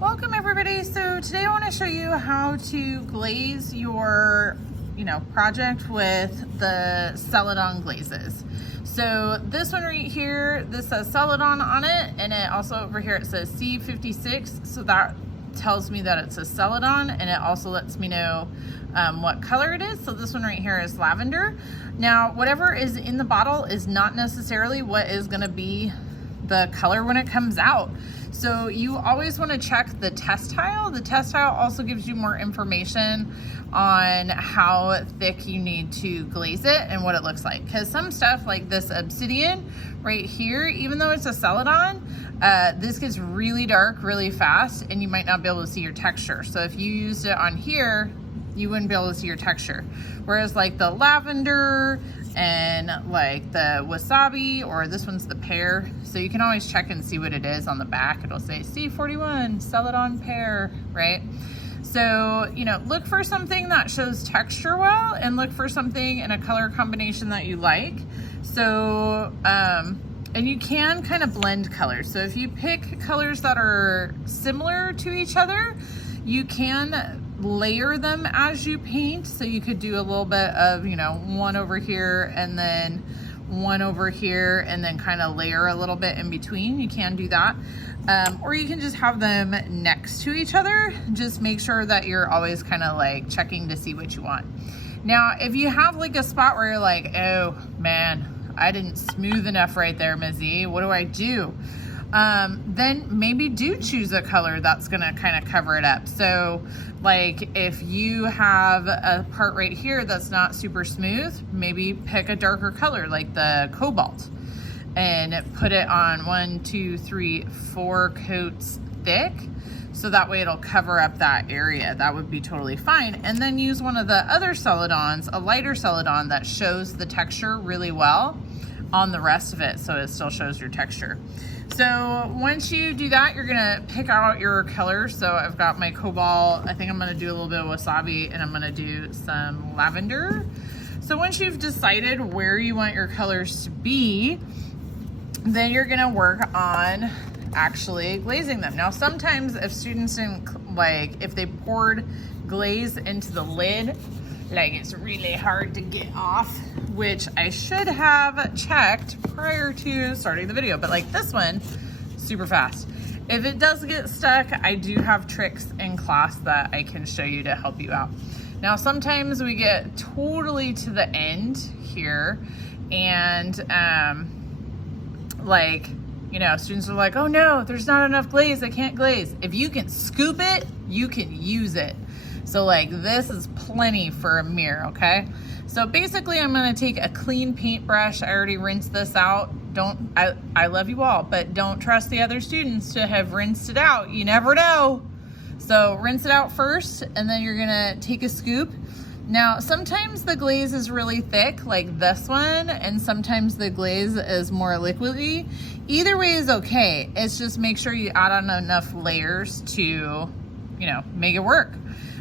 Welcome everybody. So today I want to show you how to glaze your, project with the Celadon glazes. So this one right here, this says Celadon on it, and it also over here it says C56. So that tells me that it's a Celadon, and it also lets me know what color it is. So this one right here is lavender. Now, whatever is in the bottle is not necessarily what is going to be the color when it comes out. So you always want to check the test tile. The test tile also gives you more information on how thick you need to glaze it and what it looks like. Because some stuff like this obsidian right here, even though it's a Celadon, this gets really dark really fast and you might not be able to see your texture. So if you used it on here, you wouldn't be able to see your texture. Whereas like the lavender and like the wasabi, or this one's the pear. So you can always check and see what it is on the back. It'll say C41 Celadon pear, right? So, look for something that shows texture well, and look for something in a color combination that you like. So, and you can kind of blend colors. So if you pick colors that are similar to each other, you can layer them as you paint. So you could do a little bit of, one over here and then one over here, and then kind of layer a little bit in between. You can do that. Or you can just have them next to each other. Just make sure that you're always kind of like checking to see what you want. Now, if you have like a spot where you're like, oh man, I didn't smooth enough right there, Mizzy, what do I do? Then maybe do choose a color that's gonna kind of cover it up. So like if you have a part right here that's not super smooth, maybe pick a darker color like the cobalt and put it on 1, 2, 3, 4 coats thick. So that way it'll cover up that area. That would be totally fine. And then use one of the other Celadons, a lighter Celadon that shows the texture really well on the rest of it, so it still shows your texture. So once you do that, you're gonna pick out your colors. So I've got my cobalt. I think I'm gonna do a little bit of wasabi, and I'm gonna do some lavender. So once you've decided where you want your colors to be, then you're gonna work on actually glazing them. Now, sometimes if students didn't, if they poured glaze into the lid, it's really hard to get off, which I should have checked prior to starting the video, but like this one, super fast. If it does get stuck, I do have tricks in class that I can show you to help you out. Now, sometimes we get totally to the end here and students are like, oh no, there's not enough glaze, I can't glaze. If you can scoop it, you can use it. So this is plenty for a mirror, okay? So basically I'm gonna take a clean paintbrush. I already rinsed this out. I love you all, but don't trust the other students to have rinsed it out. You never know. So rinse it out first, and then you're gonna take a scoop. Now, sometimes the glaze is really thick, like this one, and sometimes the glaze is more liquidy. Either way is okay. It's just make sure you add on enough layers to, make it work.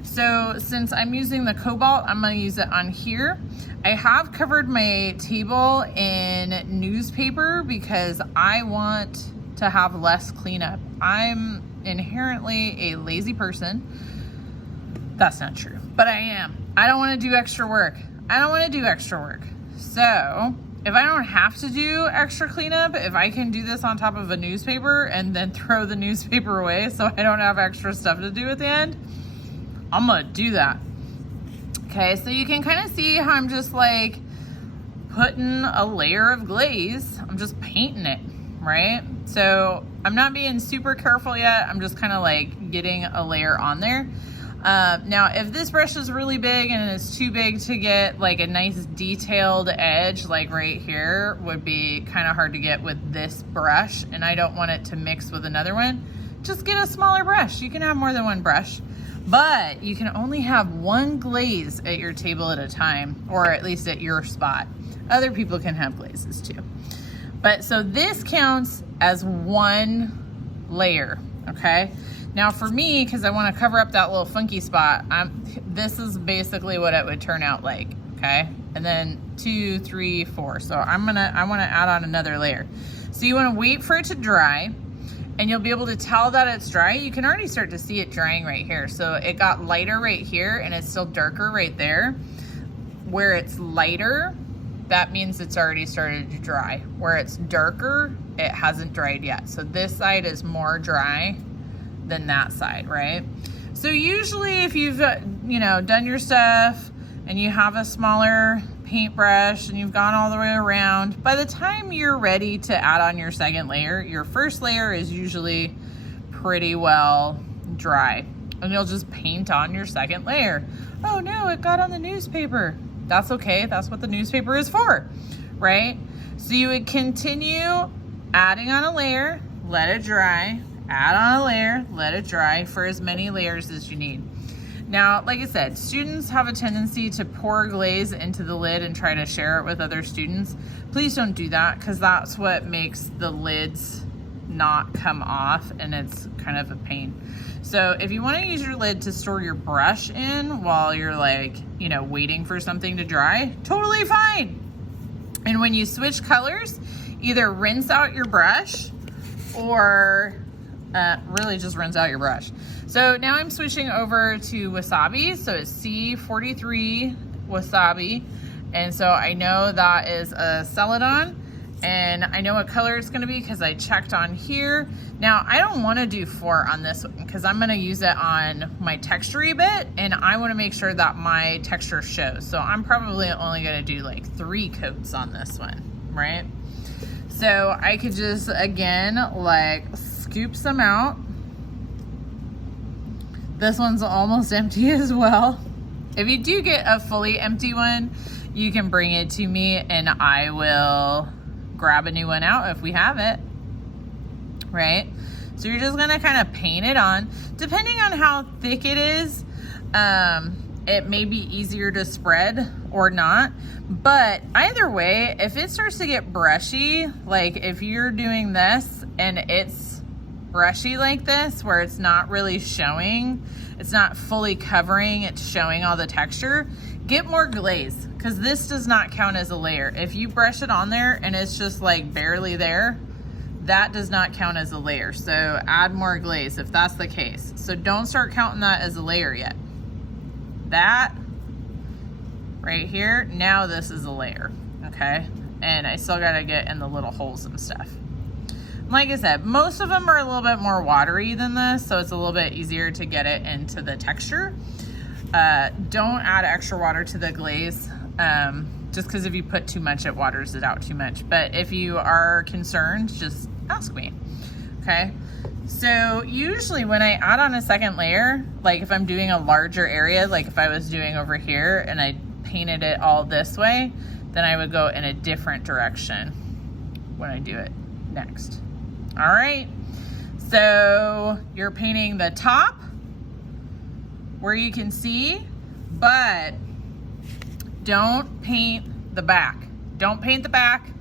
So since I'm using the cobalt, I'm gonna use it on here. I have covered my table in newspaper because I want to have less cleanup. I'm inherently a lazy person. That's not true, but I am. I don't wanna do extra work. So if I don't have to do extra cleanup, if I can do this on top of a newspaper and then throw the newspaper away so I don't have extra stuff to do at the end, I'm gonna do that. Okay, so you can kind of see how I'm just putting a layer of glaze. I'm just painting it, right? So I'm not being super careful yet. I'm just kind of getting a layer on there. Now, if this brush is really big and it's too big to get a nice detailed edge, right here, would be kind of hard to get with this brush, and I don't want it to mix with another one, just get a smaller brush. You can have more than one brush, but you can only have one glaze at your table at a time, or at least at your spot. Other people can have glazes too. But so this counts as one layer, okay? Now for me, because I want to cover up that little funky spot, this is basically what it would turn out like, okay? And then 2, 3, 4. So I want to add on another layer. So you want to wait for it to dry, and you'll be able to tell that it's dry. You can already start to see it drying right here. So it got lighter right here and it's still darker right there. Where it's lighter, that means it's already started to dry. Where it's darker, it hasn't dried yet. So this side is more dry than that side, right? So usually if you've done your stuff and you have a smaller paintbrush and you've gone all the way around, by the time you're ready to add on your second layer, your first layer is usually pretty well dry, and you'll just paint on your second layer. Oh no, it got on the newspaper. That's okay, that's what the newspaper is for, right? So you would continue adding on a layer, let it dry, add on a layer, let it dry for as many layers as you need. Now, like I said, students have a tendency to pour glaze into the lid and try to share it with other students. Please don't do that, because that's what makes the lids not come off, and it's kind of a pain. So if you want to use your lid to store your brush in while you're waiting for something to dry, totally fine. And when you switch colors, either rinse out your brush or really just rinse out your brush. So now I'm switching over to Wasabi. So it's C43 Wasabi. And so I know that is a Celadon, and I know what color it's gonna be because I checked on here. Now I don't wanna do 4 on this one because I'm gonna use it on my texture-y bit, and I wanna make sure that my texture shows. So I'm probably only gonna do like 3 coats on this one, right? So I could just, again, scoop some out. This one's almost empty as well. If you do get a fully empty one, you can bring it to me and I will grab a new one out if we have it, right? So you're just gonna kind of paint it on. Depending on how thick it is, it may be easier to spread or not. But either way, if it starts to get brushy, like if you're doing this and it's brushy like this, where it's not really showing, it's not fully covering, it's showing all the texture, get more glaze, because this does not count as a layer. If you brush it on there and it's just like barely there, that does not count as a layer. So add more glaze if that's the case. So don't start counting that as a layer yet. That right here, now this is a layer, okay? And I still gotta get in the little holes and stuff. Like I said, most of them are a little bit more watery than this, so it's a little bit easier to get it into the texture. Don't add extra water to the glaze, just because if you put too much, it waters it out too much. But if you are concerned, just ask me, okay? So usually when I add on a second layer, like if I'm doing a larger area, like if I was doing over here and I painted it all this way, then I would go in a different direction when I do it next. All right, so you're painting the top where you can see, but don't paint the back. Don't paint the back,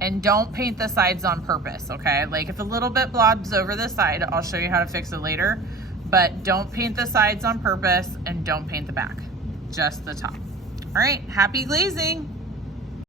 and don't paint the sides on purpose, okay? Like if a little bit blobs over the side, I'll show you how to fix it later, but don't paint the sides on purpose and don't paint the back, just the top. All right, happy glazing.